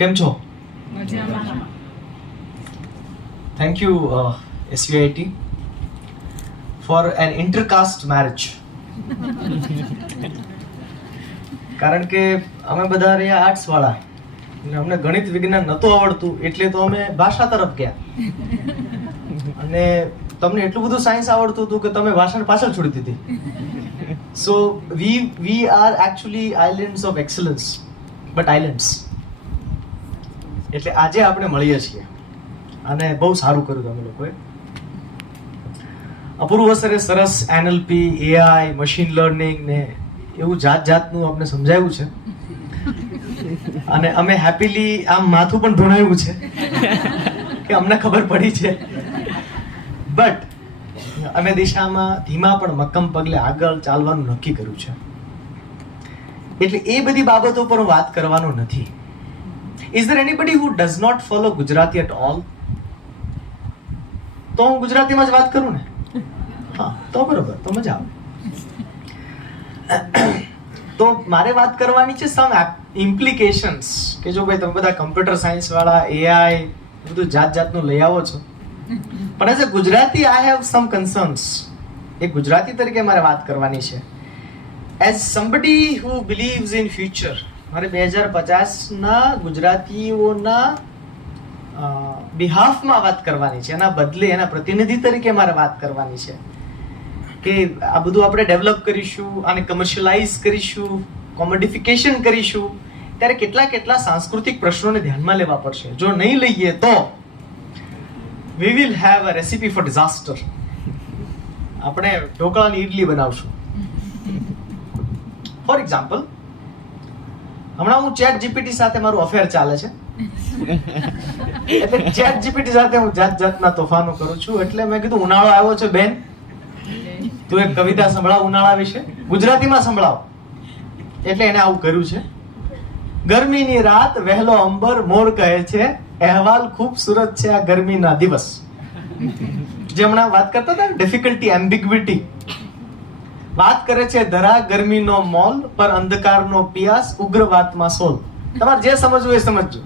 કેમ છો? Thank you, SVIT, for an intercaste marriage. કારણ કે અમે બધા રહ્યા આર્ટ્સ વાળા અને અમને ગણિત વિજ્ઞાન નહોતું આવડતું, એટલે તો અમે ભાષા તરફ ગયા. અને તમને એટલું બધું સાયન્સ આવડતું હતું કે તમે ભાષાને પાછળ છોડી દીધી. So we are actually islands of excellence, but islands. એટલે આજે આપણે મળીએ છીએ અને બહુ સારું કર્યું તમે લોકોએ. અપૂર્વ સરે સરસ NLP, AI, મશીન લર્નિંગ ને એવું જાતનું આપણે સમજાવ્યું છે. અને અમે હેપીલી આમ માથું પણ ધોણાવ્યું છે કે અમને ખબર પડી છે. બટ અમે દિશામાં ધીમા પણ મક્કમ પગલે આગળ ચાલવાનું નક્કી કર્યું છે. એટલે એ બધી બાબતો પર હું વાત કરવાનો નથી. Is there anybody who does not follow Gujarati at all? તો હું ગુજરાતીમાં જ વાત કરું ને? હા, તો બરોબર, તો મજા આવે. તો મારે વાત કરવાની છે સમ ઇમ્પ્લિકેશન્સ, કે જો ભાઈ તમે બધા કમ્પ્યુટર સાયન્સ વાળા, AI બધું જાતનું લઈ આવો છો, પણ as a Gujarati I have sum concerns. એક ગુજરાતી તરીકે મારે વાત કરવાની છે. As somebody who believes in future, મારે 2050ના ગુજરાતીઓના બિહાફમાં વાત કરવાની છે, એના બદલે એના પ્રતિનિધિ તરીકે મારે વાત કરવાની છે કે આ બધું આપણે ડેવલપ કરીશું, આને કમર્શિયલાઇઝ કરીશું, કોમોડિફિકેશન કરીશું, ત્યારે કેટલા સાંસ્કૃતિક પ્રશ્નોને ધ્યાનમાં લેવા પડશે. જો નહીં લઈએ તો we will have a recipe for disaster. આપણે ઢોકળાની ઈડલી બનાવશું. ફોર એક્ઝામ્પલ, હમણાં હું ChatGPT સાથે મારું અફેર ચાલે છે. એટલે ChatGPT સાથે હું જાતના તોફાનો કરું છું. એટલે મેં કીધું ઉનાળો આવ્યો છે બેન, તું એક કવિતા સંભળાવ ઉનાળા વિશે, ગુજરાતીમાં સંભળાવ. એટલે એને આવું કર્યું છે. ગરમીની રાત વહેલો અંબર મોર કહે છે, અહેવાલ ખૂબસૂરત છે આ ગરમીના દિવસ. જે હમણાં વાત કરતા હતા ડિફિકલ્ટી, એમ્બિગ્વિટી. વાત કરે છે ધરા ગરમીનો મોલ, પર અંધકારનો પિયાસ ઉગ્ર વાતમાં સોલ. તમારે જે સમજવું એ સમજજો.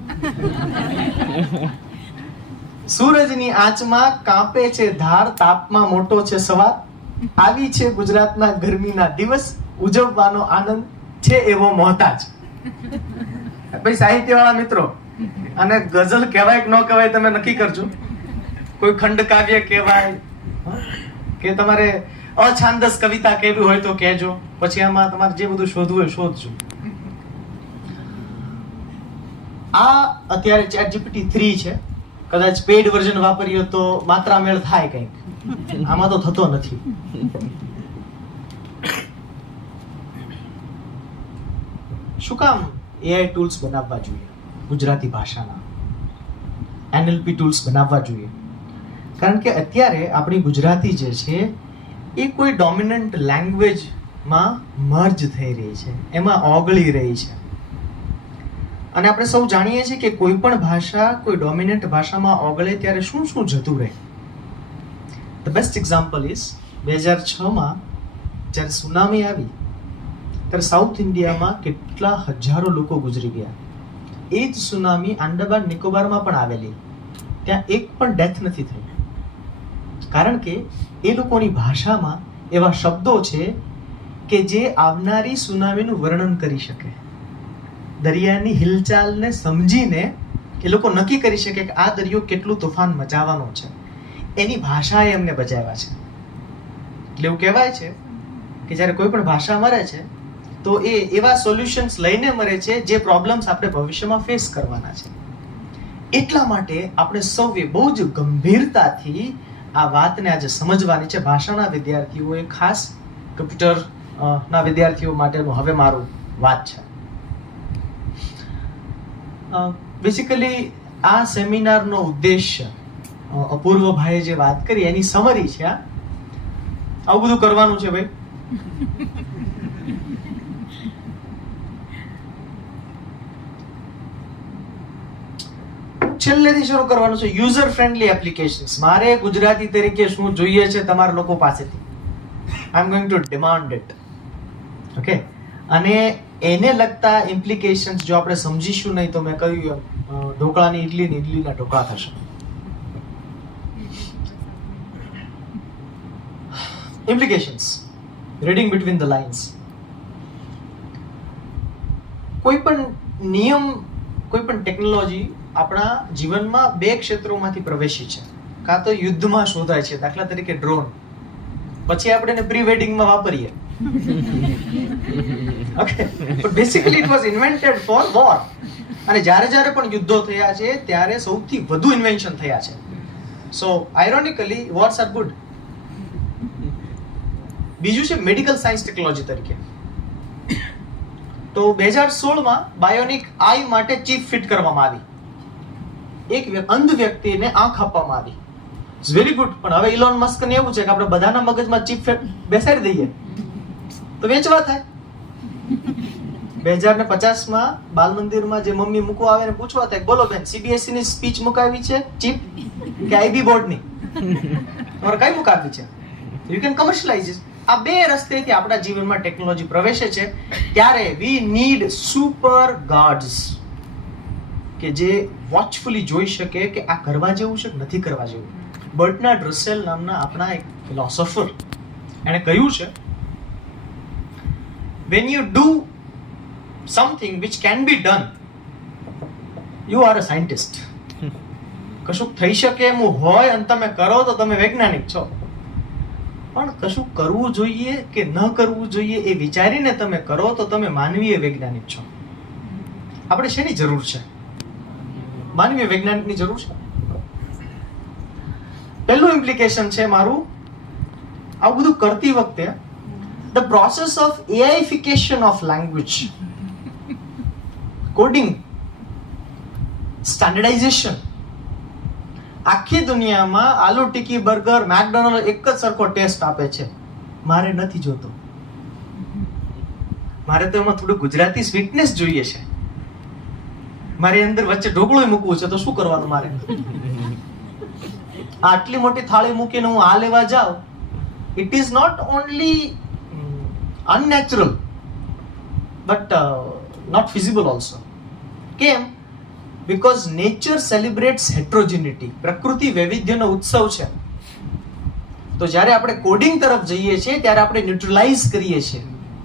સૂરજની આંચમાં કાંપે છે ધાર, તાપમાં મોટો છે સવાર. આવી છે ગુજરાતના ગરમીના દિવસ, ઉજવવાનો આનંદ છે એવો મોહતાજ. ભાઈ સાહિત્યવાળા મિત્રો, અને ગઝલ કહેવાય કે ન કહેવાય તમે નક્કી કરજો. કોઈ ખંડ કાવ્ય કહેવાય કે તમારે અછાંદસ કવિતા કેવી હોય તો કહેજો. પછી આમાં તમારે જે બધું શોધવું હોય શોધજો. આ અત્યારે ChatGPT 3 છે. કદાચ પેઇડ વર્ઝન વાપરીએ તો માત્રા મેળ થાય કંઈક, આમાં તો થતો નથી. શું કામ AI ટૂલ્સ બનાવવા જોઈએ ગુજરાતી ભાષાના? NLP ટૂલ્સ બનાવવા જોઈએ કારણ કે અત્યારે આપણી ગુજરાતી જે છે એ કોઈ ડોમિનન્ટ લેંગ્વેજમાં મર્જ થઈ રહી છે, એમાં ઓગળી રહી છે. અને આપણે સૌ જાણીએ છીએ કે કોઈ પણ ભાષા કોઈ ડોમિનન્ટ ભાષામાં ઓગળે ત્યારે શું જતું રહે. ધ બેસ્ટ એક્ઝામ્પલ ઇઝ 2006માં જ્યારે સુનામી આવી ત્યારે સાઉથ ઇન્ડિયામાં કેટલા હજારો લોકો ગુજરી ગયા. એ જ સુનામી આંદામાન નિકોબારમાં પણ આવેલી, ત્યાં એક પણ ડેથ નથી થઈ. કારણ કે એ લોકોની ભાષામાં એવા શબ્દો છે કે જે આવનારી સુનામીનું વર્ણન કરી શકે. દરિયાની હિલચાલને સમજીને એ લોકો નક્કી કરી શકે કે આ દરિયો કેટલું તોફાન મચાવવાનો છે. એની ભાષાએ એમને બચાવ્યા છે. એટલે એવું કહેવાય છે કે જ્યારે કોઈ પણ ભાષા મરે છે તો એ એવા સોલ્યુશન્સ લઈને મરે છે જે પ્રોબ્લેમ્સ આપણે ભવિષ્યમાં ફેસ કરવાના છે. એટલા માટે આપણે સૌએ બહુ જ ગંભીરતાથી આ વાતને આજે સમજવાની છે. ભાષાના વિદ્યાર્થીઓએ ખાસ કમ્પ્યુટરના વિદ્યાર્થીઓ માટેનું હવે મારું વાત છે. બેસિકલી આ સેમિનારનો ઉદ્દેશ્ય અપૂર્વભાઈએ જે વાત કરી એની સમરી છે. આવું બધું કરવાનું છે ભાઈ. છેલ્લેથી શરૂ કરવાનું છે. User friendly applications. મારે ગુજરાતી તરીકે શું જોઈએ છે તમારા લોકો પાસેથી? I am going to demand it. Okay. અને એને લગતા ઇમ્પ્લિકેશન્સ જો આપણે સમજીશું નહીં તો મેં કહ્યું ઢોકળાની ઇડલી ને ઇડલીના ઢોકળા થશે. ઇમ્પ્લિકેશન્સ, રીડિંગ બિટવીન ધ લાઇન્સ. કોઈ પણ નિયમ, કોઈ પણ ટેકનોલોજી આપણા જીવનમાં બે ક્ષેત્રોમાંથી પ્રવેશી છે. કાં તો યુદ્ધમાં શોધાય છે, દાખલા તરીકે ડ્રોન, પછી આપણે એને પ્રી વેડિંગમાં વાપરીએ. Okay, but basically it was invented for war. અને જ્યારે પણ યુદ્ધો થયા છે ત્યારે સૌથી વધુ ઇન્વેન્શન થયા છે. સો આયરોનિકલી વોર્સ આર ગુડ. બીજું છે મેડિકલ સાયન્સ ટેકનોલોજી તરીકે. તો 2016માં બાયોનિક આઈ માટે ચિપ ફિટ કરવામાં આવી. એક અંધ વ્યક્તિને આંખ આપવામાં આવી. It's very good. પણ હવે ઇલોન મસ્ક ને એવું છે કે આપણે બધાના મગજમાં ચિપ બેસાડી દઈએ તો વેચવા થાય. 2050માં બાલ મંદિરમાં જે મમ્મી મૂકવા આવે ને પૂછવા થાય, બોલો બેન CBSE ની સ્પીચ મુકાવી છે ચિપ કે IB બોર્ડની? તમારે કઈ મુકાવી છે? You can commercialise it. આ બે રસ્તેથી આપણા જીવનમાં ટેકનોલોજી પ્રવેશે છે. ત્યારે વી નીડ સુપર ગાર્ડ્સ કે જે વોચફુલી જોઈ શકે કે આ કરવા જેવું છે કે નથી કરવા જેવું. બર્ટનાર્ડ રસેલ નામના આપણા એક ફિલોસોફર, એણે કહ્યું છે, when you do something which can be done, you are a scientist. કશું થઈ શકે એમ હોય અને તમે કરો તો તમે વૈજ્ઞાનિક છો. પણ કશું કરવું જોઈએ કે ન કરવું જોઈએ એ વિચારીને તમે કરો તો તમે માનવીય વૈજ્ઞાનિક છો. આપણે શેની જરૂર છે? માનવીય વૈજ્ઞાનિકની જરૂર છે. પહેલું ઇમ્પ્લિકેશન છે મારું, આવું બધું કરતી વખતે the process of AIification of language, coding, standardization. આખી દુનિયામાં આલુ ટિક્કી, બર્ગર, મેકડોનાલ્ડ એક જ સરખો ટેસ્ટ આપે છે. મારે નથી જોતો. મારે તો એમાં થોડું ગુજરાતી સ્વીટનેસ જોઈએ છે. મારી અંદર વચ્ચે ઢોકળું મૂકવું છે તો શું કરવાનું મારે? આટલી મોટી થાળી મૂકીને હું આ લેવા જાઉં, it is not only unnatural but not feasible also. કેમ? because nature celebrates heterogeneity. પ્રકૃતિ વૈવિધ્યનો ઉત્સવ છે. તો જ્યારે આપણે કોડિંગ તરફ જઈએ છીએ ત્યારે આપણે ન્યુટ્રલાઇઝ કરીએ છીએ,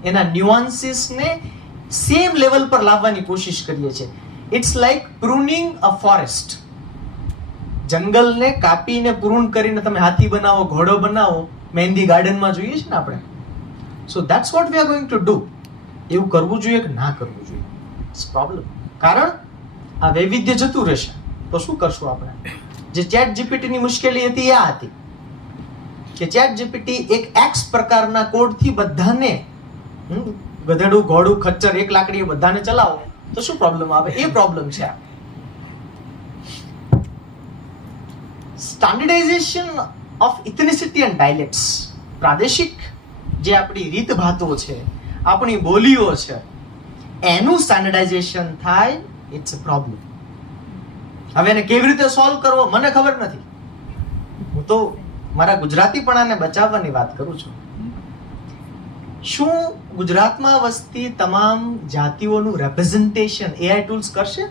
એના ન્યુઆન્સીસ ને સેમ લેવલ પર લાવવાની કોશિશ કરીએ છીએ. It's like pruning a forest. જંગલને કાપીને પ્રૂન કરીને તમે હાથી બનાવો, ઘોડો બનાવો, મહેંદી ગાર્ડનમાં જોઈએ છે ને આપણે. So that's what we are going to do. એવું કરવું જોઈએ કે ના કરવું જોઈએ? It's problem. કારણ આ વૈવિધ્ય જતું રહેશે તો શું કરશું આપણે? જે ચેટ જીપીટી ની મુશ્કેલી હતી આ હતી કે ચેટ જીપીટી એક X પ્રકારના કોડથી બધાને ગધેડું, ઘોડું, ખચ્ચર, એક લાકડી બધાને ચલાવો તો શું પ્રોબ્લેમ આવે? એ પ્રોબ્લેમ છે. Standardisation of ethnicity and dialects. પ્રાદેશિક જે આપણી રીત ભાતો છે, આપણી બોલીઓ છે, એનું સ્ટાન્ડર્ડાઇઝેશન થાય, ઇટ્સ અ પ્રોબ્લેમ. હવે એને કેવી રીતે સોલ્વ કરવો મને ખબર નથી. હું તો મારા ગુજરાતીપણાને બચાવવાની વાત કરું છું. શું ગુજરાતમાં વસતી તમામ જાતિઓનું રેપ્રેઝન્ટેશન AI ટૂલ્સ કરશે?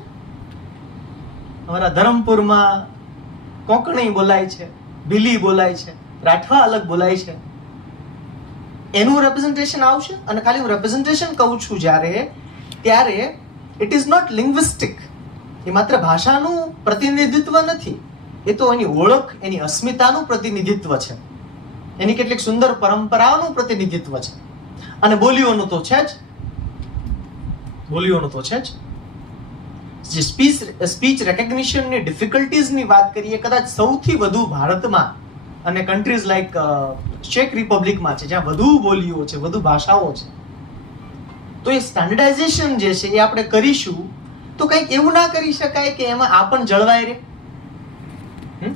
અમારા ધરમપુરમાં કોંકણી બોલાય છે, ભીલી બોલાય છે, રાઠવા અલગ બોલાય છે, એનું રેપ્રેઝન્ટેશન આવશે? અને ખાલી હું રેપ્રેઝન્ટેશન કહું છું જ્યારે, ત્યારે ઇટ ઇઝ નોટ લિંગ્વિસ્ટિક. એ માત્ર ભાષાનું પ્રતિનિધિત્વ નથી, એ તો એની ઓળખ, એની અસ્મિતાનું પ્રતિનિધિત્વ છે, એની કેટલીક સુંદર પરંપરાઓનું પ્રતિનિધિત્વ છે. અને બોલીઓનું તો છે જ. બોલીઓનું તો છે જ. જે સ્પીચ રેકગ્નિશનની ડિફિકલ્ટીઝની વાત કરીએ, કદાચ સૌથી વધુ ભારતમાં અને કન્ટ્રીઝ લાઈક ચેક રિપબ્લિકમાં છે, જ્યાં વધુ બોલીઓ છે, વધુ ભાષાઓ છે. તો એ સ્ટાન્ડર્ડાઇઝેશન જે છે એ આપણે કરીશું તો કંઈક એવું ના કરી શકાય કે એમાં આ પણ જળવાઈ રહે,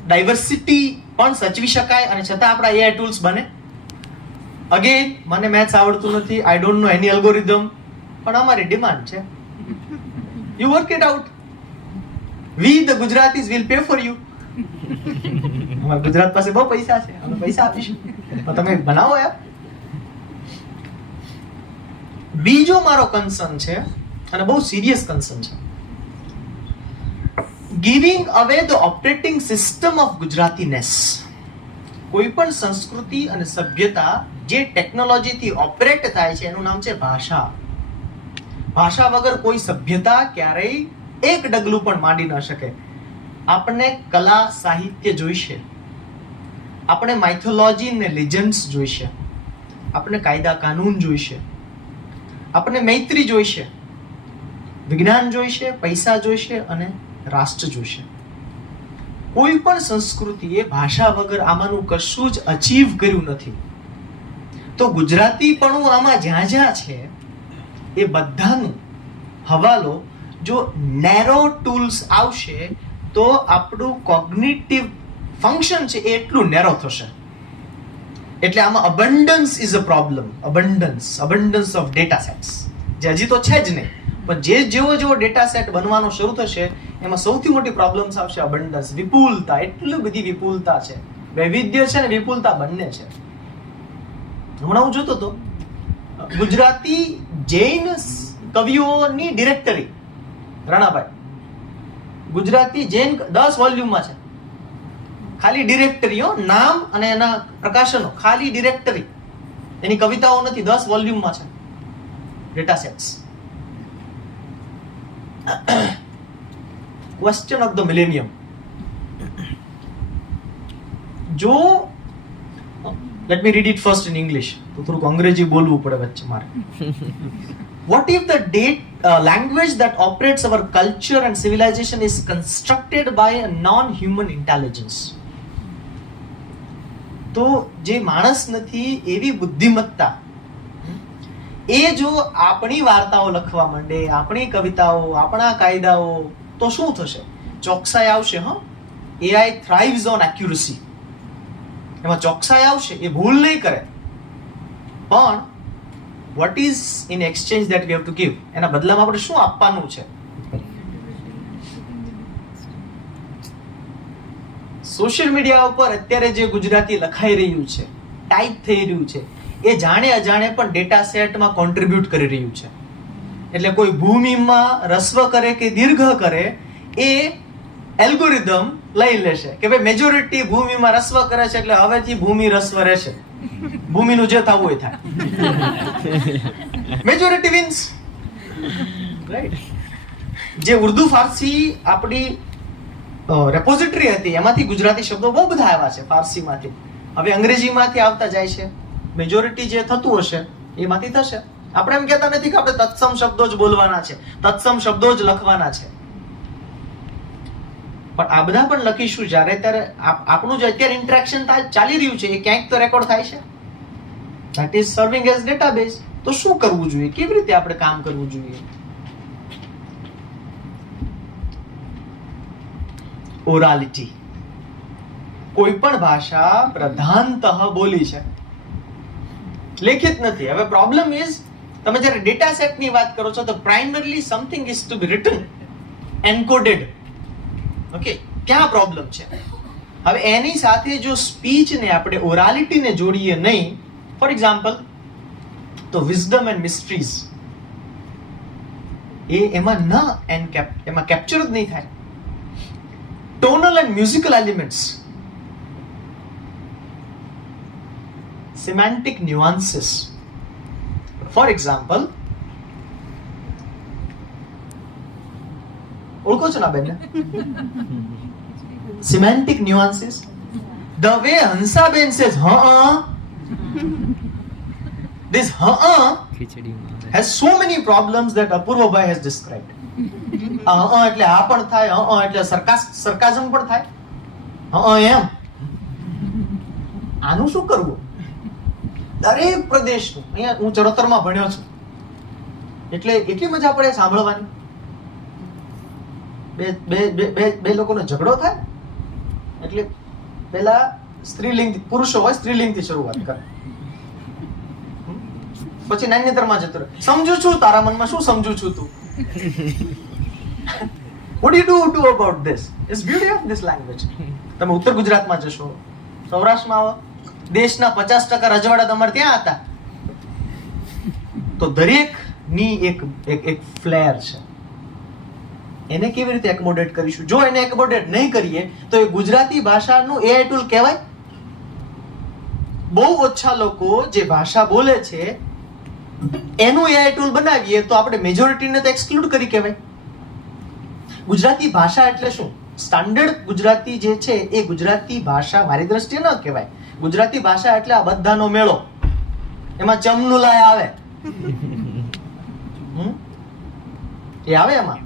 ડાયવર્સિટી પણ સચવી શકાય અને છતાં આપણા AI ટૂલ્સ બને. અગેન, મને મેથ્સ આવડતું નથી, I don't know any algorithm, પણ અમારી ડિમાન્ડ છે. You work it out. We the Gujaratis will pay for you. અમારા ગુજરાત પાસે બહુ પૈસા છે, અમે પૈસા આપીશું, તમે બનાવો યાર. બીજો મારો કન્સર્ન છે, અને બહુ સિરિયસ કન્સર્ન છે, giving away the operating system of Gujaratiness. કોઈ પણ સંસ્કૃતિ અને સભ્યતા જે ટેકનોલોજીથી ઓપરેટ થાય છે એનું નામ છે ભાષા. ભાષા વગર કોઈ સભ્યતા ક્યારેય એક ડગલું પણ માંડી ન શકે. આપણને કલા સાહિત્ય જોઈશે, આપણે માઇથોલોજી ને લેજન્ડ્સ જોઈશે, આપણે કાયદા કાનૂન જોઈશે, આપણે મૈત્રી જોઈશે, વિજ્ઞાન જોઈશે, પૈસા જોઈશે અને રાષ્ટ્ર જોઈશે. કોઈ પણ સંસ્કૃતિએ ભાષા વગર આમાંનું કશું જ અચીવ કર્યું નથી. તો ગુજરાતીપણું આમાં જ્યાં જ્યાં છે એ બધાનું હવાલો જો નેરો ટૂલ્સ આવશે તો આપણું કોગ્નિટિવ ફંક્શન છે એ એટલું નેરો થશે. એટલે આમાં abundance is a problem. Abundance of data sets જે હજી તો છે જ નહીં, પણ જેવો ડેટા સેટ બનવાનો શરૂ થશે એમાં સૌથી મોટી પ્રોબ્લેમ્સ આવશે અબન્ડન્સ, વિપુલતા. એટલી બધી વિપુલતા છે, વૈવિધ્ય છે ને વિપુલતા બંને છે. હમણાં હું જોતો હતો ગુજરાતી જૈન કવિઓની ડિરેક્ટરી, રાણાભાઈ, ગુજરાતી જૈન 10 વોલ્યુમમાં છે. ખાલી ડિરેક્ટરીઓ, નામ અને એના પ્રકાશનો, ખાલી ડિરેક્ટરી, એની કવિતાઓ નથી, 10 વોલ્યુમમાં છે data sets. Question of the millennium. જો let me read it first in English, તો થોડુંક અંગ્રેજી બોલવું પડે વચ્ચે મારે. What if the language that operates our culture and civilization is constructed by a non-human intelligence? તો જે માણસ નથી એવી બુદ્ધિમત્તા એ જો આપણી વાર્તાઓ લખવા માંડે, આપણી કવિતાઓ, આપણા કાયદાઓ, તો શું થશે? ચોકસાઈ આવશે. AI thrives on accuracy. એમાં ચોકસાઈ આવશે, એ ભૂલ નહીં કરે. પણ what is in exchange that we have to give? એના બદલામાં આપણે શું આપવાનું છે? સોશિયલ મીડિયા ઉપર અત્યારે જે ગુજરાતી લખાઈ રહ્યું છે, ટાઈપ થઈ રહ્યું છે, એ જાણે અજાણે પણ ડેટા સેટમાં કોન્ટ્રીબ્યુટ કરી રહ્યું છે. એટલે કોઈ ભૂમિમાં રસ્વ કરે કે દીર્ઘ કરે એ એલ્ગોરિધમ લઈ લેશે કે ભાઈ મેજોરિટી ભૂમિમાં રસ્વ કરે છે એટલે હવેથી ભૂમિ રસ્વ રહેશે, ભૂમિનું જે થવું હોય થાય, મેજોરિટી વિન્સ, રાઈટ? જે ઉર્દુ ફારસી આપણી રેપોઝિટરી હતી એમાંથી ગુજરાતી શબ્દો બહુ બધા આવ્યા છે, ફારસીમાંથી. હવે અંગ્રેજીમાંથી આવતા જાય છે. મેજોરિટી જે થતું હશે એમાંથી થશે. આપણે એમ કહેતા નથી કે આપણે તત્સમ શબ્દો જ બોલવાના છે, તત્સમ શબ્દો જ લખવાના છે, પણ આ બધા પણ લખીશું જ્યારે ત્યારે આપણું જે અત્યારે ઇન્ટરેક્શન ચાલી રહ્યું છે એ ક્યાંક તો રેકોર્ડ થાય છે. That is serving as database. તો શું કરવું જોઈએ, કેવી રીતે આપણે કામ કરવું જોઈએ? ઓરાલિટી. કોઈ પણ ભાષા પ્રધાનતઃ બોલી છે, લેખિત નથી. હવે પ્રોબ્લેમ ઇઝ તમે જ્યારે ડેટા સેટની વાત કરો છો તો primarily something is to be written, encoded. Okay, ક્યાં પ્રોબ્લેમ છે? હવે એની સાથે જો સ્પીચને આપણે ઓરાલિટીને જોડીએ નહીં, ફોર એક્ઝામ્પલ, તો વિઝડમ એન્ડ મિસ્ટ્રીઝ એમાં કેપ્ચર જ નહીં થાય. Tonal and musical elements, semantic nuances. For example, ઓળખો છો ના બેન? Semantic nuances. The way Hansaben says this has so many problems that Apurva bhai has described. એટલે આ પણ થાય, એટલે સરકાઝમ પણ થાય. એમ આનું શું કરવું? દરેક પ્રદેશનું, અહીંયા હું ચરોતરમાં ભણ્યો છું એટલે એટલી મજા પડે સાંભળવાની. બે લોકોનો ઝઘડો થાય એટલે પેલા સ્ત્રીલિંગ, પુરુષો હોય સ્ત્રીલિંગથી શરૂઆત કરે, પછી નાન્યતરમાં જતો રહે. સમજુ છું, તારા મનમાં શું સમજુ છું તું? What do you do about this? It's beauty of this language. તમે ઉત્તર ગુજરાતમાં જશો, સૌરાષ્ટ્રમાં આવો, દેશના 50% રજવાડા તમારે ત્યાં હતા, તો દરેક ની એક ફ્લેર છે. એને કેવી રીતે એકોમોડેટ કરીશું? જો એને એકોમોડેટ નહીં કરીએ તો એ ગુજરાતી ભાષાનું AI ટૂલ કહેવાય? બહુ ઓછા લોકો જે ભાષા બોલે છે એનું AI ટૂલ બનાવીએ તો આપણે મેજોરિટીને તો એક્સક્લુડ કરી કહેવાય. ગુજરાતી ભાષા એટલે શું? સ્ટાન્ડર્ડ ગુજરાતી જે છે એ ગુજરાતી ભાષા મારી દ્રષ્ટિએ ન કહેવાય. ગુજરાતી ભાષા એટલે આ બધાનો મેળો, એમાં ચમનું લાય આવે, એ આવે એમાં.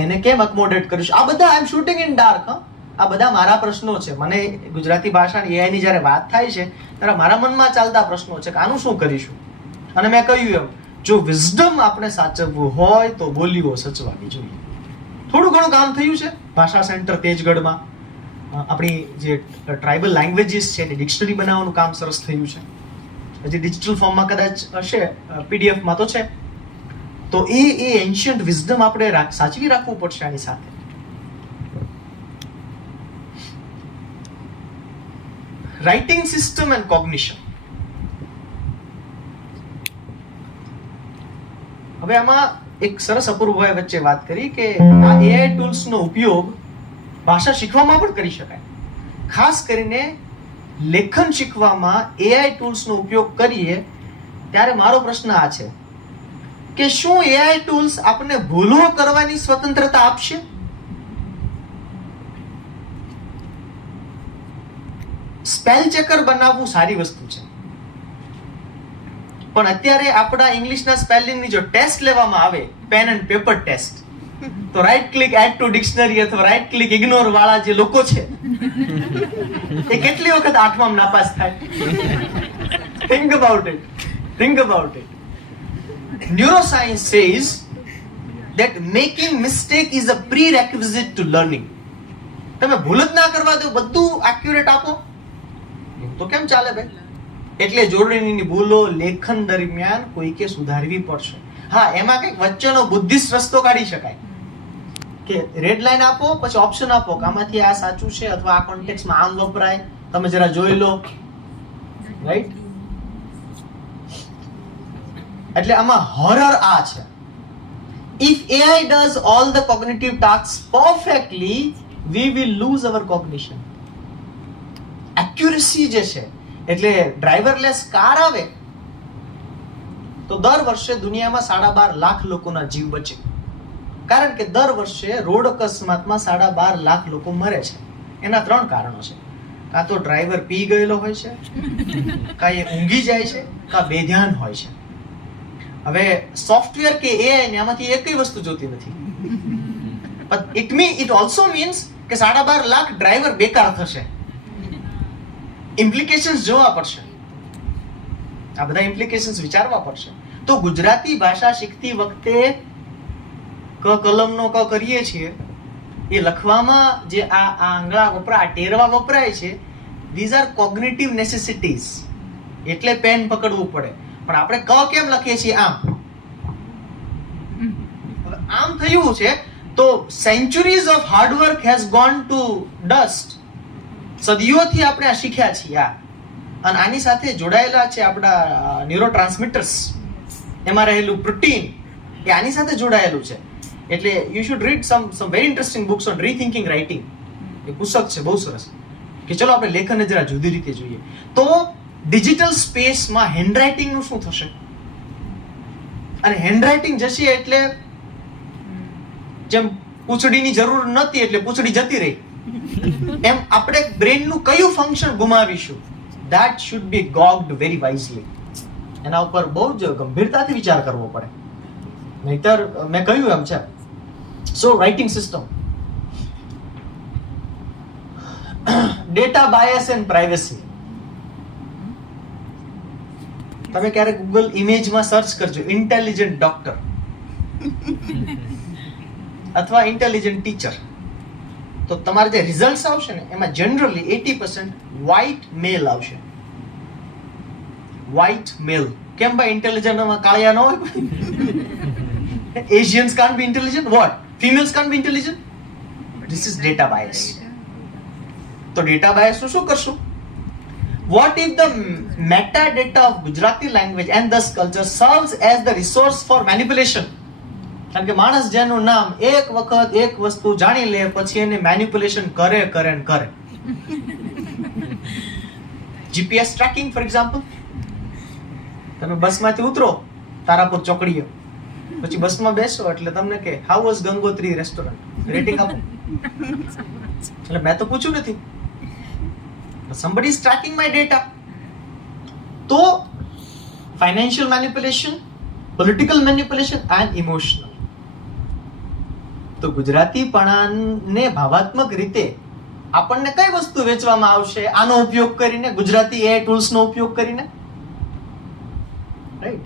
એને કેમ અકોમોડેટ કરીશું? આ બધા આઈ એમ શૂટિંગ ઇન ડાર્ક. આ બધા મારા પ્રશ્નો છે. મને ગુજરાતી ભાષાની AI ની જ્યારે વાત થાય છે ત્યારે મારા મનમાં ચાલતા પ્રશ્નો છે કે આનું શું કરીશું. અને મેં કહ્યું એમ, જો વિઝડમ આપણે સાચવવું હોય તો બોલીઓ સચવાવી જોઈએ. થોડું ઘણું કામ થયું છે ભાષા સેન્ટર તેજગઢમાં. આપણી જે ટ્રાઇબલ લેંગ્વેજીસ છે એની ડિક્શનરી બનાવવાનું કામ સરસ થયું છે. હજી ડિજિટલ ફોર્મમાં કદાચ હશે, પીડીએફમાં તો છે. તો એ એન્શિયન્ટ વિઝડમ આપણે સાચવી રાખવું પડશે આની સાથે. Writing system and cognition. હવે આમાં એક સરસ અપૂર્વભાઈ વચ્ચે વાત કરી કે આ AI ટૂલ્સનો ઉપયોગ ભાષા શીખવામાં પણ કરી શકાય. ખાસ કરીને લેખન શીખવામાં AI ટૂલ્સનો ઉપયોગ કરીએ ત્યારે મારો પ્રશ્ન આ છે કે શું AI ટૂલ્સ આપણને ભૂલો કરવાની સ્વતંત્રતા આપશે? સ્પેલ ચેકર બનાવવું સારી વસ્તુ છે, પણ અત્યારે આપણા ઇંગ્લિશના સ્પેલિંગની જો ટેસ્ટ લેવામાં આવે, પેન એન્ડ પેપર ટેસ્ટ, તો right click add to dictionary અથવા રાઈટ ક્લિક ઇગ્નોર વાળા જે લોકો છે એ કેટલી વખત 8માં નાપાસ થાય? Think about it. Neuroscience says that making mistake is a prerequisite to learning. તમે ભૂલ જ ના કરવા દો, બધું એક્યુરેટ આપો તો કેમ ચાલે ભાઈ? એટલે જોડણીની ભૂલો લેખન દરમિયાન કોઈકે સુધારવી પડશે. હા, એમાં કંઈક વચ્ચેનો બુદ્ધિસ્ટ રસ્તો કાઢી શકાય કે રેડ લાઈન આપો, પછી ઓપ્શન આપો કે આમાંથી આ સાચું છે અથવા આ કોન્ટેક્સ્ટમાં આમ વપરાય, તમે જરા જોઈ લો, રાઈટ? એટલે આમાં હોરર આ છે. If AI does all the cognitive tasks perfectly, we will lose our cognition. Accuracy જે છે, એટલે ડ્રાઈવરલેસ કાર આવે તો દર વર્ષે દુનિયામાં 12.5 લાખ લોકોના જીવ બચે. કારણ કે દર વર્ષે રોડ અકસ્માતમાં 12.5 લાખ લોકો મરે છે. એના 3 કારણો છે. કાં તો ડ્રાઈવર પી ગયેલો હોય છે, કાં એ ઊંઘી જાય છે, કાં બેધ્યાન હોય છે. હવે સોફ્ટવેર કે AI ને આમાંથી એકય વસ્તુ જોતી નથી. It also means કે 12.5 લાખ ડ્રાઈવર બેકાર થશે. ઇમ્પ્લિકેશન્સ જોવા પડશે, આ બધા ઇમ્પ્લિકેશન્સ વિચારવા પડશે. તો ગુજરાતી ભાષા શીખતી વખતે ક કલમનો ક કરીએ છીએ એ લખવામાં જે આ આંગળા વપરાય, ટેરવા વપરાય છે, these are cognitive necessities. એટલે પેન પકડવું પડે. પણ આપણે ક કેમ લખીએ છીએ? આમ. આમ થયું છે તો centuries of hard work has gone to dust. સદીઓથી આપણે આ શીખ્યા છીએ અને આની સાથે જોડાયેલા છે આપણા ન્યુરોટ્રાન્સમિટર્સ, એમાં રહેલું પ્રોટીન એ આની સાથે જોડાયેલું છે. એટલે you should read some very interesting books on rethinking writing. એ પુસ્તક છે બહુ સરસ કે ચલો આપણે લેખનને જરા જુદી રીતે જોઈએ. તો ડિજિટલ સ્પેસમાં હેન્ડરાઇટિંગનું શું થશે? અને હેન્ડરાઇટિંગ જશે એટલે જેમ પૂંછડીની જરૂર નહોતી એટલે પૂંછડી જતી રહી, એમ આપણે બ્રેનનું કયું ફંક્શન ગુમાવીશું? That should be gauged very wisely. એના ઉપર બહુ જ ગંભીરતાથી વિચાર કરવો પડે, નહીતર મેં કહ્યું એમ છે. So writing system, data bias and privacy. તમે ક્યારેક ગૂગલ ઇમેજમાં સર્ચ કરજો ઇન્ટેલિજન્ટ ડોક્ટર અથવા ઇન્ટેલિજન્ટ ટીચર, તો તમારે જે રિઝલ્ટ્સ આવશે ને એમાં જનરલી 80% વ્હાઇટ મેલ આવશે. વ્હાઇટ મેલ. કેમ ભાઈ? ઇન્ટેલિજન્ટમાં કાળિયા ન હોય? Asians can't be intelligent? What? Females can't be intelligent? This is data bias. તો ડેટા બાયસ નું શું કરશું? What if the metadata of Gujarati language and thus culture serves as the resource for manipulation? કારણ કે માણસ જેનું નામ એક વખત એક વસ્તુ જાણી લે પછી એને મેનિપ્યુલેશન કરે ને કરે. જીપીએસ ટ્રેકિંગ ફોર એક્ઝામ્પલ, તમે બસમાંથી ઉતરો તારાપુર ચોકડીએ, પછી બસમાં બેસો એટલે તમને કે how was Gangotri restaurant, rating આપો. એટલે મેં તો પૂછ્યું નથી, somebody is tracking my data. તો financial manipulation, political manipulation and emotional. તો ગુજરાતીપણાને ભાવાત્મક રીતે આપણને કઈ વસ્તુ વેચવામાં આવશે આનો ઉપયોગ કરીને, ગુજરાતી AI ટૂલ્સનો ઉપયોગ કરીને, right?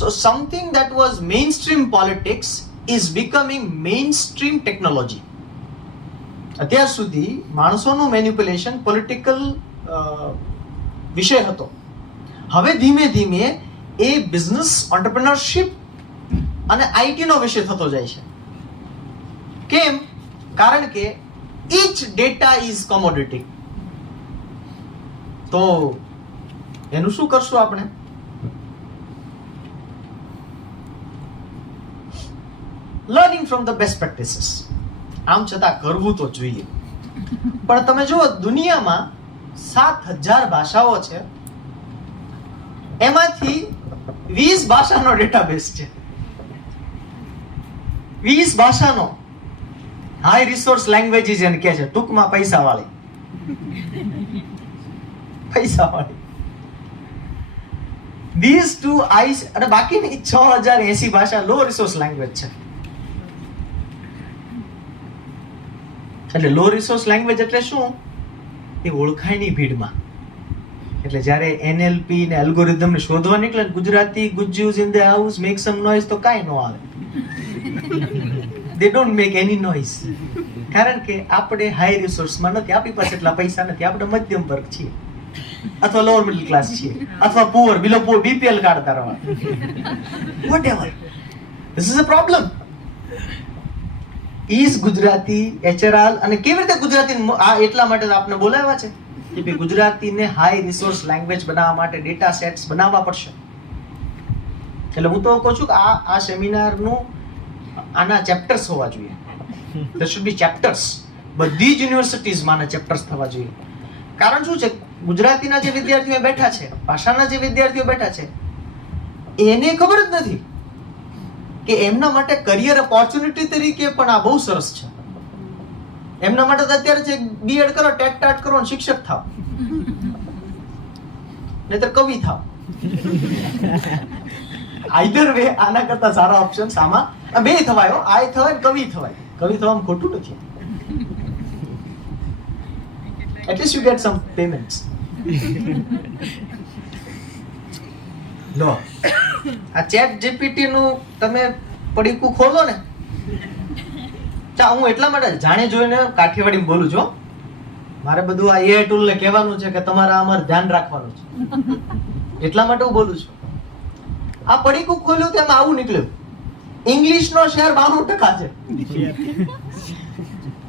So something that was mainstream politics is becoming mainstream technology. અત્યાર સુધી માણસોનું મેનિપ્યુલેશન પોલિટિકલ વિષય હતો. હવે ધીમે ધીમે એ બિઝનેસ, એન્ટરપ્રેન્યોરશિપ અને આઈટી નો વિષય થતો જાય છે. કેમ? કારણ કે each data is commodity. તો એનું શું કરશું આપણે? Learning from the best practices. આમ છતાં કરવું તો જોઈએ. પણ તમે જુઓ, દુનિયામાં 7,000 ભાષાઓ છે, એમાંથી 20 ભાષાનો ડેટાબેઝ છે. 20 ભાષાનો હાઈ રિસોર્સ લેંગ્વેજીસ એને કહે છે, ટૂંકમાં પૈસાવાળી. These two eyes, અને બાકીની 6,080 ભાષા લો રિસોર્સ લેંગ્વેજ છે. એટલે લો રિસોર્સ લેંગ્વેજ એટલે શું? એ ઓળખાયની ભીડમાં. એટલે જ્યારે NLP ને એલ્ગોરિધમ ને શોધવા નીકળે, Gujarati Gujjus in the house make some noise, તો કાંઈ ન આવે. They don't make any noise. કારણ કે આપણે હાઈ રિસોર્સમાં નથી, આપણી પાસે એટલા પૈસા નથી, આપણે મધ્યમ વર્ગ છીએ, અથવા લોઅર મિડલ ક્લાસ છીએ, અથવા poor, below poor, BPL card ધરાવવા. Whatever. This is a problem. Is Gujarati HRL, અને કેવી રીતે ગુજરાતી આ એટલા માટે આપને બોલાવ્યા છે કે ભાઈ ગુજરાતીને હાઈ રિસોર્સ લેંગ્વેજ બનાવવા માટે ડેટા સેટ્સ બનાવવા પડશે. એટલે હું તો કહું છું કે આ સેમિનારનું આના ચેપ્ટર્સ હોવા જોઈએ. there should be chapters. બધી જ યુનિવર્સિટીઝમાં આના ચેપ્ટર્સ થવા જોઈએ. કારણ શું છે? ગુજરાતીના જે વિદ્યાર્થીઓ બેઠા છે, ભાષાના જે વિદ્યાર્થીઓ બેઠા છે, એને ખબર જ નથી કે એમના માટે કરિયર ઓપોર્ચ્યુનિટી તરીકે પણ આ બહુ સરસ છે. એમના માટે તો અત્યારે છે BEd કરો, ટેટ ટાટ કરો અને શિક્ષક થાવ, નહીતર કવિ થાવ. આઈધર વે આના કરતા સારા ઓપ્શન્સ આમાં બે થવાય. આ થવાય, કવિ થવાય. કવિ થવામાં ખોટું નથી. At least you get some payments. લો, આ ચેટ GPT નું તમે પડીકું ખોલો ને, હું એટલા માટે જાણે જોઈને કાઠિયાવાડીમાં બોલું છું. મારે બધું આ AI ટૂલ ને કહેવાનું છે કે તમારે અમારે ધ્યાન રાખવાનું છે, એટલા માટે હું બોલું છું. આ પડીકું ખોલ્યું તેમાં આવું નીકળ્યું, ઇંગ્લિશ નો શેર 92% છે,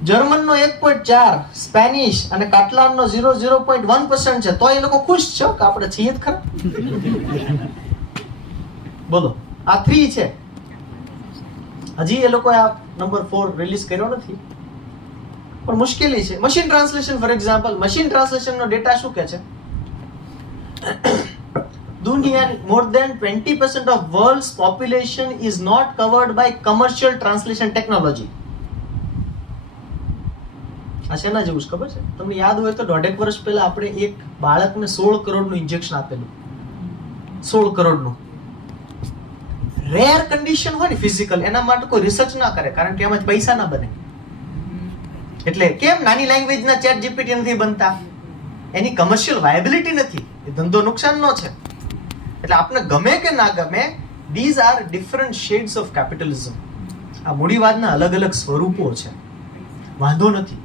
જર્મન નો 1.4, સ્પેનિશ અને કાટલાન નો 0.1% છે. તો એ લોકો ખુશ છે કે આપણે છીએ જ ખરા. બોલો, આ 3 છે. હજી એ લોકો આ નંબર 4 રિલીઝ કર્યો નથી, પણ મુશ્કેલી છે. Machine translation for example, machine translation નો ડેટા શું કહે છે? દુનિયા more than 20% of world's population is not covered by commercial translation technology. આ શેના જેવું ખબર છે તમને? યાદ હોય તો 1.5 વર્ષ પહેલા આપણે એક બાળકને 16 કરોડનું ઇન્જેક્શન આપેલું. 16 કરોડનું. રેર કન્ડિશન હોય ને ફિઝિકલ, એના માટે કોઈ રિસર્ચ ના કરે, કારણ કે એમાં પૈસા ના બને. એટલે કેમ નાની લેંગ્વેજના ચેટ GPT નથી બનતા? એની કમર્શિયલ વાયબિલિટી નથી, એ ધંધો નુકસાનનો છે. એટલે આપને ગમે કે ના ગમે, these are different shades of capitalism. આ મૂડીવાદના અલગ અલગ સ્વરૂપો છે. વાંધો નથી,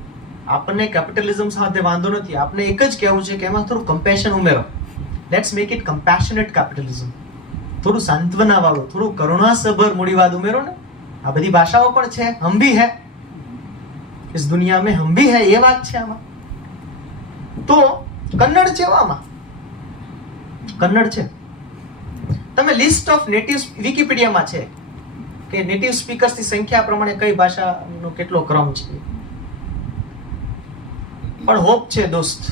આપણને કેપિટલિઝમ સાથે વાંધો નથી. આપણે એક જ કહેવું છે કે એમાં થોડું કમ્પેશન ઉમેરો. Let's make it compassionate capitalism. થોડું સાંત્વના વાળું, થોડું કરુણાસભર મૂડીવાદ ઉમેરો ને. આ બધી ભાષાઓ પણ છે. હમ ભી હૈ ઇસ દુનિયા મેં, હમ ભી હૈ, એ વાત છે આમાં. તો કન્નડ છે આમાં, કન્નડ છે. તમે લિસ્ટ ઓફ નેટિવ વિકિપીડિયામાં છે કે નેટિવ સ્પીકર્સની સંખ્યા પ્રમાણે કઈ ભાષાનો કેટલો ક્રમ છે. પણ હોપ છે દોસ્ત,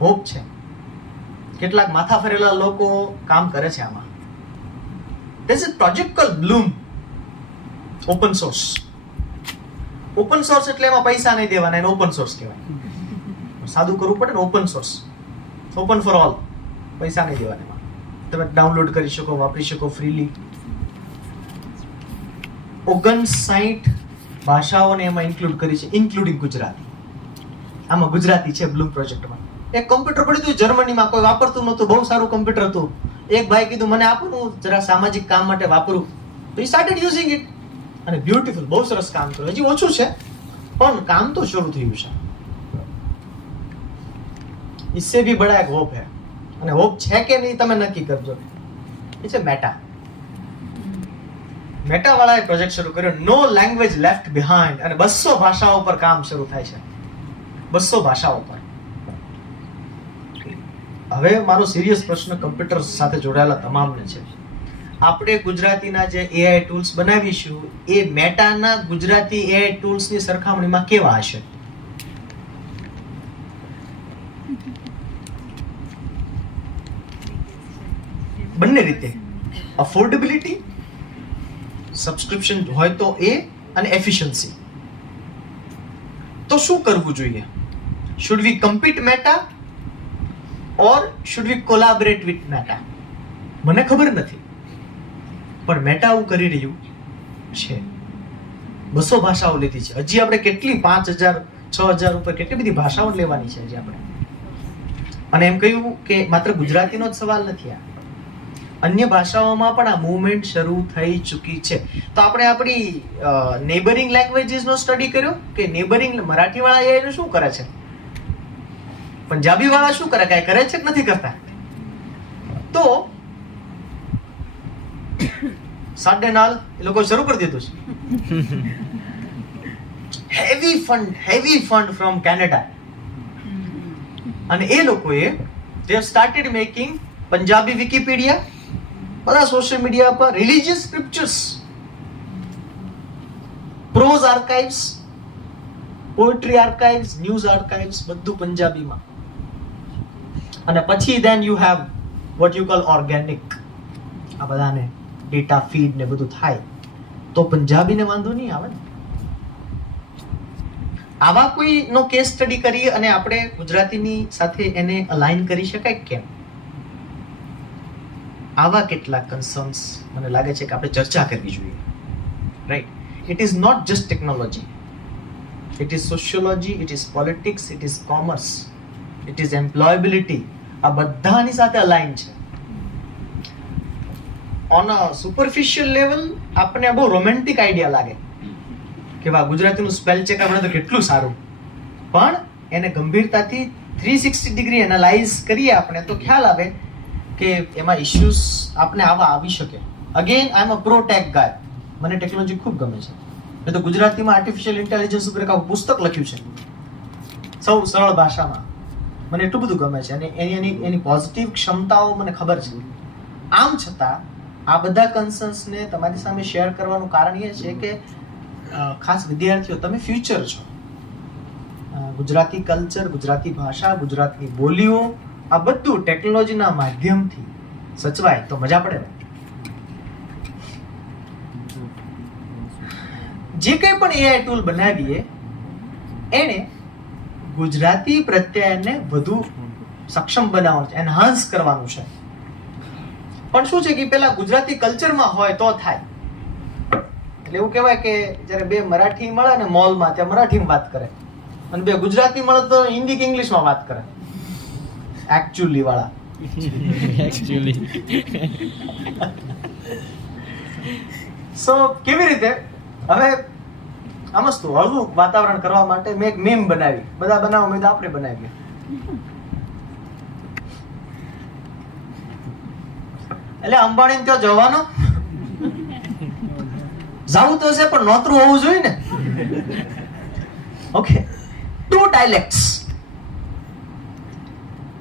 હોપ છે. કેટલાક માથા ફરેલા લોકો કામ કરે છે આમાં. There's a project called Bloom, open source. Open source એટલે એમાં પૈસા નહીં દેવાના, એને ઓપન સોર્સ કહેવાય. સાદું કરવું પડે ને, open source, open for all, પૈસા નહીં દેવાના એમાં. તમે ડાઉનલોડ કરી શકો, વાપરી શકો ફ્રીલી. 59 ભાષાઓને એમાં ઇન્ક્લુડ કરી છે, ઇન્ક્લુડિંગ ગુજરાતી. આમાં ગુજરાતી છે બ્લૂમ પ્રોજેક્ટમાં. એક કમ્પ્યુટર પડ્યું હતું જર્મનીમાં, કોઈ વાપરતું નહોતું, બહુ સારું કમ્પ્યુટર હતું. એક ભાઈ કીધું મને આપો, હું જરા સામાજિક કામ માટે વાપરું. તો he started using it. અને બ્યુટીફુલ, બહુ સરસ કામ કર્યું. હજી ઓછું છે પણ કામ તો શરૂ થયું છે. इससे भी बड़ा एक होप है. અને હોપ છે કે નહીં તમે નક્કી કરજો. એ છે મેટા. મેટા વાળાએ પ્રોજેક્ટ શરૂ કર્યો, નો લેંગ્વેજ લેફ્ટ બિહાઇન્ડ, અને 200 ભાષાઓ પર કામ શરૂ થાય છે. 200 ભાષાઓ પર. હવે મારો સિરિયસ પ્રશ્ન કમ્પ્યુટર સાથે જોડાયેલા તમામને છે. આપણે ગુજરાતીના જે એઆઈ ટૂલ્સ બનાવીશું એ મેટાના ગુજરાતી એઆઈ ટૂલ્સની સરખામણીમાં કેવા હશે? બંને રીતે. અફોર્ડેબિલિટી, સબસ્ક્રિપ્શન હોય તો એ, અને એફિશિયન્સી. તો શું કરવું જોઈએ? Should we compete Meta or should we collaborate with Meta? મને ખબર નથી, પણ મેટા આવું કરી રહ્યું છે. 200 ભાષાઓ લીધી છે. હજી આપણે કેટલી 5000 6000 ઉપર કેટલી બધી ભાષાઓ લેવાની છે હજી આપણે. અને એમ કહ્યું કે માત્ર ગુજરાતીનો જ સવાલ નથી, આ અન્ય ભાષાઓમાં પણ આ મૂવમેન્ટ શરૂ થઈ ચૂકી છે. તો આપણે આપણી નેબરિંગ લેંગ્વેજીસનો સ્ટડી કર્યો કે નેબરિંગ મરાઠી વાળા એનું શું કરે છે, પંજાબી વાળા શું કરે, કાંઈ કરે છે કે નથી કરતા? તો સાડે નાલ એ લોકો શરૂ કરી દીધું છે. Heavy fund from Canada. અને એ લોકોએ they have started making Punjabi Wikipedia, બધા સોશિયલ મીડિયા પર religious scriptures, prose archives, poetry archives, news archives, બધું પંજાબીમાં. અને પછી then you have what you call organic. આ બધાને ડેટા ફીડ ને બધું થાય તો પંજાબીને વાંધો નહીં આવે ને. આવા કોઈનો કેસ સ્ટડી કરીએ અને આપણે ગુજરાતીની સાથે એને અલાઇન કરી શકાય કેમ? આવા કેટલાક કન્સર્ન્સ મને લાગે છે કે આપણે ચર્ચા કરવી જોઈએ. Right? It is not just technology, it is sociology, it is politics, it is commerce, it is employability. આ બધાની સાથે અલાઇન છે. ઓન અ સુપરફિશિયલ લેવલ આપણને બહુ રોમેન્ટિક આઈડિયા લાગે કે વાહ, ગુજરાતીનું સ્પેલ ચેક આપણે તો કેટલું સારું. પણ એને ગંભીરતાથી 360 ડિગ્રી એનાલાઇઝ કરીએ આપણે તો ખ્યાલ આવે કે એમાં ઇશ્યુઝ આપણે આવા આવી શકે. Again I am a pro tech guy. મને ટેકનોલોજી ખૂબ ગમે છે. મેં તો ગુજરાતીમાં આર્ટિફિશિયલ ઇન્ટેલિજન્સ ઉપર એક પુસ્તક લખ્યું છે, સૌ સરળ ભાષામાં. મને એટલું બધું ગમે છે અને એની પોઝિટિવ ક્ષમતાઓ મને ખબર છે. આમ છતાં આ બધા કન્સર્ન્સને તમારી સામે શેર કરવાનું કારણ એ છે કે ખાસ વિદ્યાર્થીઓ, તમે ફ્યુચર છો. ગુજરાતી કલ્ચર, ગુજરાતી ભાષા, ગુજરાતી બોલીઓ, આ બધું ટેકનોલોજીના માધ્યમથી સચવાય તો મજા પડે ને. જે કંઈ પણ એઆઈ ટૂલ બનાવીએ એને ગુજરાતી પ્રત્યયને વધુ સક્ષમ બનાવવાનું છે, એનહાન્સ કરવાનું છે. પણ શું છે કે પેલા ગુજરાતી કલ્ચરમાં હોય તો થાય. એટલે એવું કહેવાય કે જ્યારે બે મરાઠી મળે ને મોલમાં, ત્યાં મરાઠીમાં વાત કરે, અને બે ગુજરાતી મળે તો હિન્દી કે ઇંગ્લિશમાં વાત કરે. એકચ્યુઅલી વાળા. સો કેવી રીતે? હવે આમસ્તું હળવું વાતાવરણ કરવા માટે મેં એક મીમ બનાવી. બધા બનાવો, મેં તો આપણે બનાવી. એટલે અંબાણી ત્યાં જવાનું જાવું તો છે, પણ નોતરું હોવું જોઈએ ને. Okay, 2 dialects.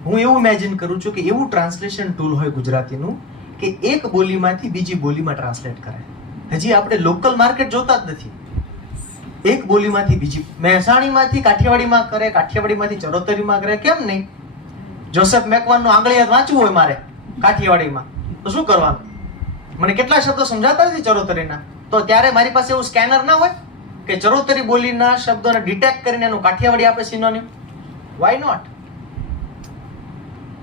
હું એવું ઇમેજિન કરું છું કે એવું ટ્રાન્સલેશન ટૂલ હોય ગુજરાતીનું કે એક બોલીમાંથી બીજી બોલીમાં ટ્રાન્સલેટ કરે. હજી આપણે લોકલ માર્કેટ જોતા જ નથી. એક બોલીમાંથી બીજી, મહેસાણીમાંથી કાઠિયાવાડીમાં કરે, કાઠિયાવાડીમાંથી ચરોતરીમાં કરે, કેમ નહીં? જોસેફ મેકવાનનું આંગળીયાત વાંચવું હોય મારે કાઠિયાવાડીમાં તો શું કરવાનું? મને કેટલા શબ્દો સમજાતા નથી ચરોતરીના, તો ત્યારે મારી પાસે એવું સ્કેનર ના હોય કે ચરોતરી બોલીના શબ્દોને ડિટેક્ટ કરીને એનું કાઠિયાવાડી આપણે સિનોનિમ. Why not?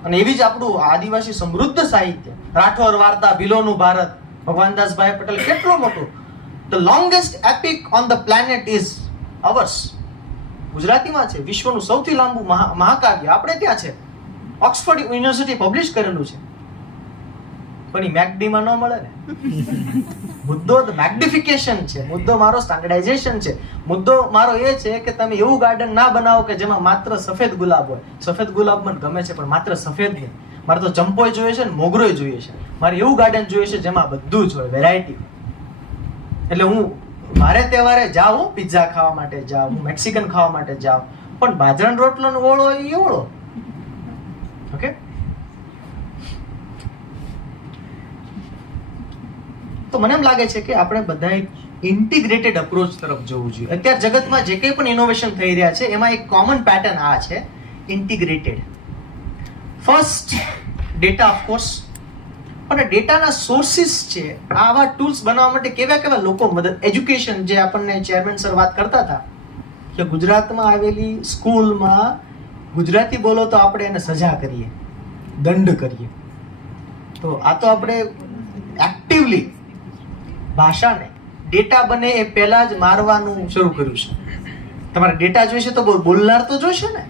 અને એવી જ આપણું આદિવાસી સમૃદ્ધ સાહિત્ય, રાઠોડ વાર્તા, ભીલોનું ભારત, ભગવાનદાસભાઈ પટેલ, કેટલું મોટું. The longest EPIC on the planet is hours. ગુજરાતીમાં છે. વિશ્વનું સૌથી લાંબુ મહાકાવ્ય આપણે ત્યાં છે. ઓક્સફર્ડ યુનિવર્સિટી પબ્લિશ કરેલું છે. પણ એ મેકડીમાં ન મળે ને. મુદ્દો મેગ્નિફિકેશન છે. મુદ્દો મારો સ્ટાન્ડર્ડાઇઝેશન છે. મુદ્દો મારો એ છે કે તમે એવું ગાર્ડન ના બનાવો કે જેમાં માત્ર સફેદ ગુલાબ હોય. સફેદ ગુલાબ મને ગમે છે પણ માત્ર સફેદ નહીં. મારે તો ચંપોય જોઈએ છે ને મોગરોય જોઈએ છે. મારે એવું ગાર્ડન જોઈએ છે જેમાં બધું જ હોય, વેરાયટી. એટલે હું મારે તહેવારે જાઉં, પિઝા ખાવા માટે જાઉં, મેક્સિકન ખાવા માટે જાઉં, પણ બાજરાનો રોટલો નો ઓળો એ ઓળો. ઓકે, તો મને એમ લાગે છે કે આપણે બધા ઇન્ટિગ્રેટેડ અપ્રોચ તરફ જવું જોઈએ. અત્યારે જગતમાં જે કંઈ પણ ઇનોવેશન થઈ રહ્યા છે એમાં એક કોમન પેટર્ન આ છે, ઇન્ટિગ્રેટેડ. ફર્સ્ટ ડેટા, ઓફકોર્સ, પણ ડેટાના સોર્સિસ છે. આવા ટૂલ્સ બનાવવા માટે કેવા કેવા લોકો મદદ. એજ્યુકેશન, જે આપણને ચેરમેન સર વાત કરતા હતા કે ગુજરાતમાં આવેલી સ્કૂલમાં ગુજરાતી બોલો તો આપણે એને સજા કરીએ, દંડ કરીએ. તો આ તો આપણે એક્ટિવલી ભાષાને ડેટા બને એ પહેલા જ મારવાનું શરૂ કર્યું છે. તમારે ડેટા જોઈશે તો બોલનાર તો જોઈશે ને.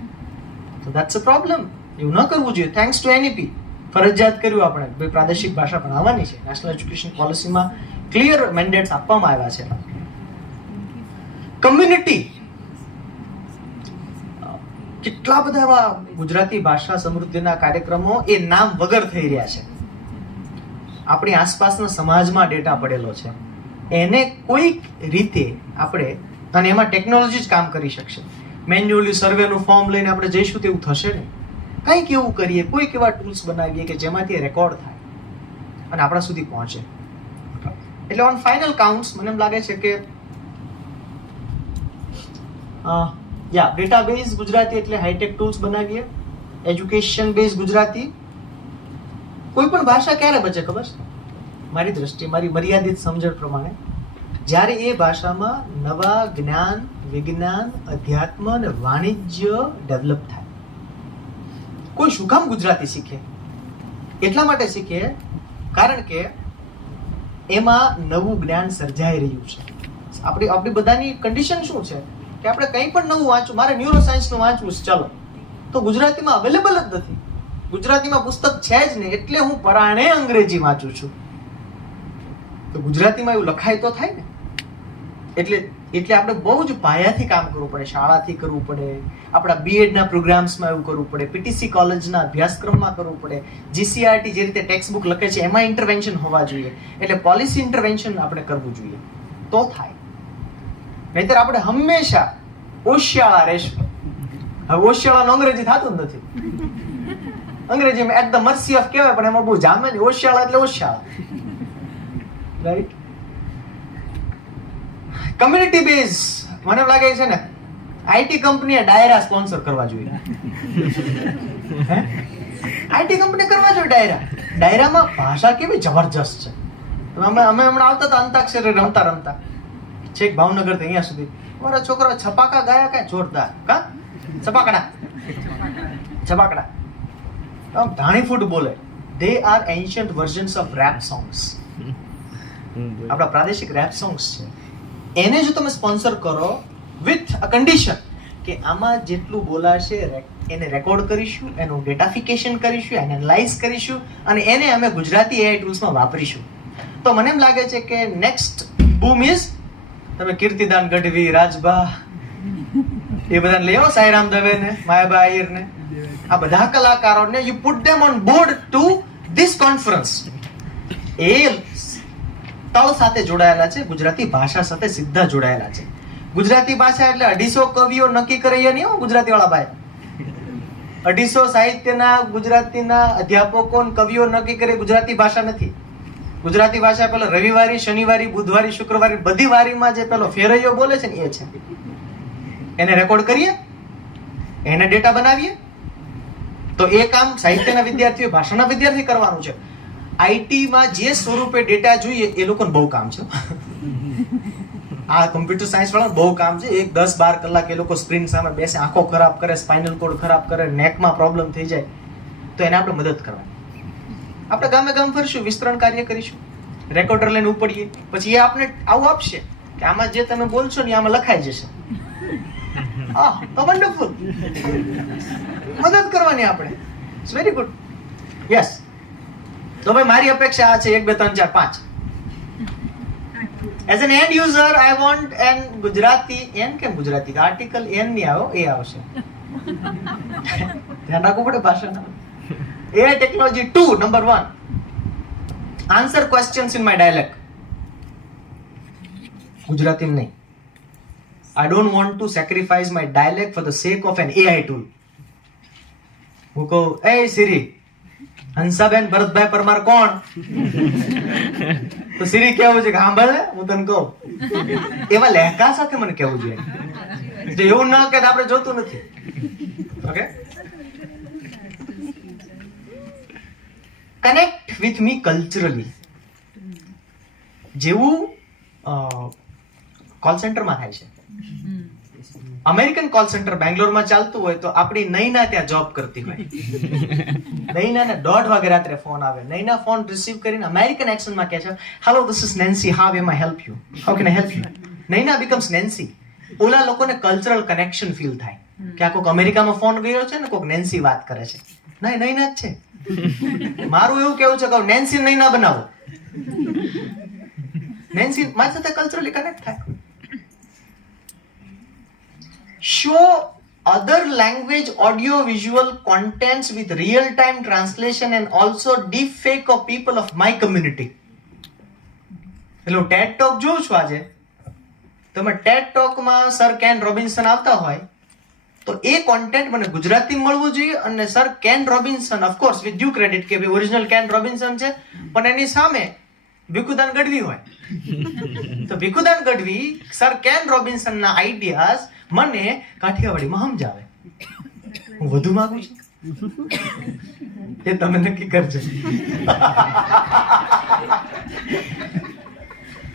તો ધેટ્સ અ પ્રોબ્લેમ. એવું ન કરવું જોઈએ. થેન્ક્સ ટુ એનઈપી ફરજિયાત કર્યું આપણે પ્રાદેશિક ભાષા ભણાવવાની છે. નેશનલ એજ્યુકેશન પોલિસીમાં ક્લિયર મેન્ડેટ્સ આપવામાં આવ્યા છે. કમ્યુનિટી, કેટલા બધા એવા ગુજરાતી ભાષા સમૃદ્ધિના કાર્યક્રમો એ નામ વગર થઈ રહ્યા છે. આપણી આસપાસના સમાજમાં ડેટા પડેલો છે. એને કોઈક રીતે આપણે, અને એમાં ટેકનોલોજી જ કામ કરી શકશે. મેન્યુઅલી સર્વેનું ફોર્મ લઈને આપણે જઈશું તેવું થશે નહીં. કંઈક એવું કરીએ, કોઈક એવા ટૂલ્સ બનાવીએ કે જેમાંથી રેકોર્ડ થાય અને આપણા સુધી પહોંચે. એટલે ઓન ફાઇનલ કાઉન્ટ્સ મને એમ લાગે છે કે ડેટા બેઝ ગુજરાતી એટલે હાઈટેક ટૂલ્સ બનાવીએ. Education base Gujarati. કોઈ પણ ભાષા ક્યારે બચે ખબર છે? મારી દ્રષ્ટિએ, મારી મર્યાદિત સમજણ પ્રમાણે, જ્યારે એ ભાષામાં નવા જ્ઞાન, વિજ્ઞાન, અધ્યાત્મ અને વાણિજ્ય ડેવલપ થાય. કોઈ શું કામ ગુજરાતી શીખે? એટલા માટે શીખે કારણ કે એમાં નવું જ્ઞાન સર્જાઈ રહ્યું છે. આપણી બધાની કન્ડિશન શું છે કે આપણે કંઈ પણ નવું વાંચવું, મારે ન્યુરોસાયન્સનું વાંચવું છે, ચાલો, તો ગુજરાતીમાં અવેલેબલ જ નથી. ગુજરાતીમાં પુસ્તક છે જ નહીં, એટલે હું પરાણે અંગ્રેજી વાંચું છું. તો ગુજરાતીમાં એવું લખાય તો થાય ને. એટલે આપણે બહુ જ પાયાથી કામ કરવું પડે. શાળાથી કરવું પડે, આપણા બીએડના પ્રોગ્રામ્સમાં એવું કરવું પડે, પીટીસી કોલેજના અભ્યાસક્રમમાં કરવું પડે, જીસીઆરટી જે રીતે ટેક્સ્ટ બુક લખે છે એમાં ઇન્ટરવેન્શન હોવા જોઈએ. એટલે પોલિસી ઇન્ટરવેન્શન આપણે કરવું જોઈએ તો થાય. નહીતર આપણે હંમેશા ઓશિયાળા રહેશું. હવે ઓશિયાળાનું અંગ્રેજી થતું જ નથી. અંગ્રેજીમાં એટ ધ મર્સી ઓફ કહેવાય પણ એમાં બહુ જામે નહીં. ઓશિયાળા એટલે ઓશિયાળા. રાઈટ? કમ્યુનિટી બેઝ, મને એમ લાગે છે ને આઈટી કંપનીએ ડાયરા સ્પોન્સર કરવા જોઈએ. આઈટી કંપની કરવા જોઈએ ડાયરા. ડાયરામાં ભાષા કેવી જબરજસ્ત છે. અમે હમણાં આવતા હતા અંતાક્ષરી રમતા છેક ભાવનગર થી અહીંયા સુધી. મારા છોકરા છપાકા ગાયા કાંઈ જોરદાર. કા છપાકડા આમ ધાણી ફૂટ બોલે. They are ancient versions of rap songs. આપણા પ્રાદેશિક રેપ સોંગ્સ છે. એને જો તમે સ્પોન્સર કરો વિથ અ કન્ડિશન કે આમાં જેટલું બોલાશે એને રેકોર્ડ કરીશું, એનું ડેટાફિકેશન કરીશું, એને એનાલાઇઝ કરીશું અને એને અમે ગુજરાતી એઆઈ ટૂલ્સમાં વાપરીશું. તો મને એમ લાગે છે કે નેક્સ્ટ બૂમ ઇઝ, તમે કીર્તિદાન ગઢવી, રાજબા, એ બધાને લઈ આવો, સાઈરામ દવે ને, માયાબા આયર ને, આ બધા કલાકારોને you put them on board to this conference. એ તળ સાથે જોડાયેલા છે, ગુજરાતી ભાષા સાથે સીધા જોડાયેલા છે. ગુજરાતી ભાષા એટલે 250 કવિઓ નક્કી કરે નહીં હો ગુજરાતી વાળા ભાઈ. 250 સાહિત્યના ગુજરાતીના અધ્યાપકો અને કવિઓ નક્કી કરે ગુજરાતી ભાષા નથી. ગુજરાતી ભાષા પેલો રવિવારી, શનિવારી, બુધવારી, શુક્રવારી બધી વારીમાં જે પેલો ફેરૈયો બોલે છે ને એ છે. એને રેકોર્ડ કરીએ, એને ડેટા બનાવીએ. તો એ કામ સાહિત્યના વિદ્યાર્થીઓ, ભાષાના વિદ્યાર્થી કરવાનું છે. આઈટીમાં જે સ્વરૂપે ડેટા જોઈએ એ લોકોને બહુ કામ છે. આ કમ્પ્યુટર સાયન્સ વાળા બહુ કામ છે. 10-12 કલાક એ લોકો સ્ક્રીન સામે બેસે, આંખો ખરાબ કરે, સ્પાઇનલ કોડ ખરાબ કરે, નેકમાં પ્રોબ્લેમ થઈ જાય. તો એને આપણે મદદ કરવાની. આપણે ગામે ગામ ફરશું, વિસ્તરણ કાર્ય કરીશું, રેકોર્ડર લઈને ઉપડીએ, પછી એ આપણે આવું આપશે કે આમાં જે તમે બોલશો ને આમાં લખાઈ જશે. વન્ડરફુલ. મદદ કરવાની આપણે. It's very good. યસ. તો ભાઈ મારી અપેક્ષા આ છે 1 2 3 4 5. As an end user I want an Gujarati, an કેમ ગુજરાતી આર્ટિકલ એન ની આવ્યો, એ આવશે. ધ્યાન રાખવું પડે ભાષાના. AI technology 2, number 1. Answer questions in my dialect. Gujarati nahi. I don't want to sacrifice my dialect for the sake of an AI tool. હું કહું, એ સિરી, હંસાબેન ભરતભાઈ પરમાર કોણ? તો સિરી કેવું છે કે સાંભળ ને હું તને કહું. એવા લહેકા સાથે મને કહેવું જોઈએ. જો એવું ન કે આપણે જોતું નથી. Okay, connect with me culturally. જેવું કોલ સેન્ટરમાં થાય છે. અમેરિકન કોલ સેન્ટર બેંગ્લોરમાં ચાલતું હોય તો આપણી નૈના ત્યાં જોબ કરતી હોય. નૈનાને 1:30 વાગે રાત્રે ફોન આવે. નૈના ફોન રિસીવ કરીને અમેરિકન એક્સેન્ટમાં કહે છે, hello this is Nancy, how am I help you, how can I help you. Naina becomes Nancy. ઓલા લોકોને કલ્ચરલ કનેક્શન ફીલ થાય કે આ કોઈક અમેરિકામાં ફોન ગયો છે ને કોઈક નેન્સી વાત કરે છે. ના, નૈના જ છે. મારું એવું કેવું છે કે નેન્સી નૈના બનાવો. નેન્સી મારી સાથે કલ્ચરલી કનેક્ટ થાય. Show other language audio visual contents with real time translation and also deep fake of people of my community. Hello, TED Talk જોઉં છું આજે. તમે TED Talk માં સર કેન રોબિન્સન આવતા હોય તો એ કોન્ટેન્ટ મને ગુજરાતી મળવું જોઈએ. અને sir Ken Robinson of course with due credit કે ભાઈ ઓરિજિનલ કેન રોબિન્સન છે, પણ એની સામે ભીખુદાન ગઢવી હોય તો Bhikhudan Gadhvi sir Ken Robinson ના આઈડિયાઝ મને કાઠિયાવાડીમાં સમજાવે. હું વધુ માંગુ છું એ તમે નક્કી કરજો.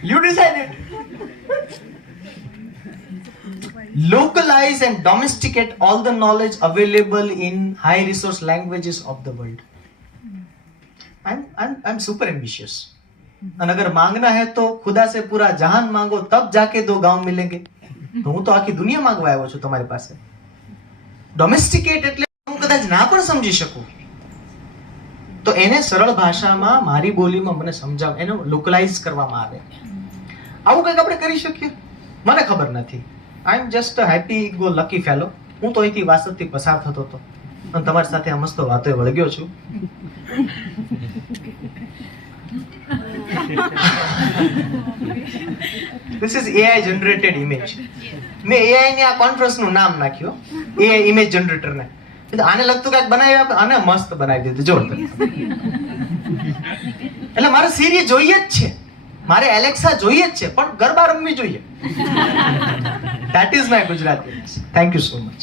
You decide it. Localize and domesticate all the knowledge available in high resource languages of the world. I'm super ambitious. और अगर मांगना है तो खुदा से पूरा जहान मांगो तब जाके 2 गांव मिलेंगे. तो હું તો આખી દુનિયા માંગવા આવ્યો છું તમારી પાસે. ડોમેસ્ટિકેટ એટલે હું કદાચ ના પણ સમજી શકું તો એને સરળ ભાષામાં મારી બોલીમાં મને સમજાવ, એને લોકલાઇઝ કરવામાં આવે. આવું કંઈક આપણે કરી શકીએ? મને ખબર નથી. I am just a happy go lucky fellow. હું તો અહીંથી વાસદથી પસાર થતો હતો અને તમારી સાથે આ મસ્ત વાતોએ વળગ્યો છું. This is AI generated image. મેં AI ની આ કોન્ફરન્સ નું નામ નાખ્યું AI ઇમેજ જનરેટર ને. આને લગતું કંઈક બનાવી આપે, આને મસ્ત બનાવી દીધું જોરદાર. એટલે મારે સિરી જોઈએ જ છે, મારે એલેક્સા જોઈએ જ છે, પણ ગરબા રમવી જોઈએ. That is my Gujarati. Thank you so much.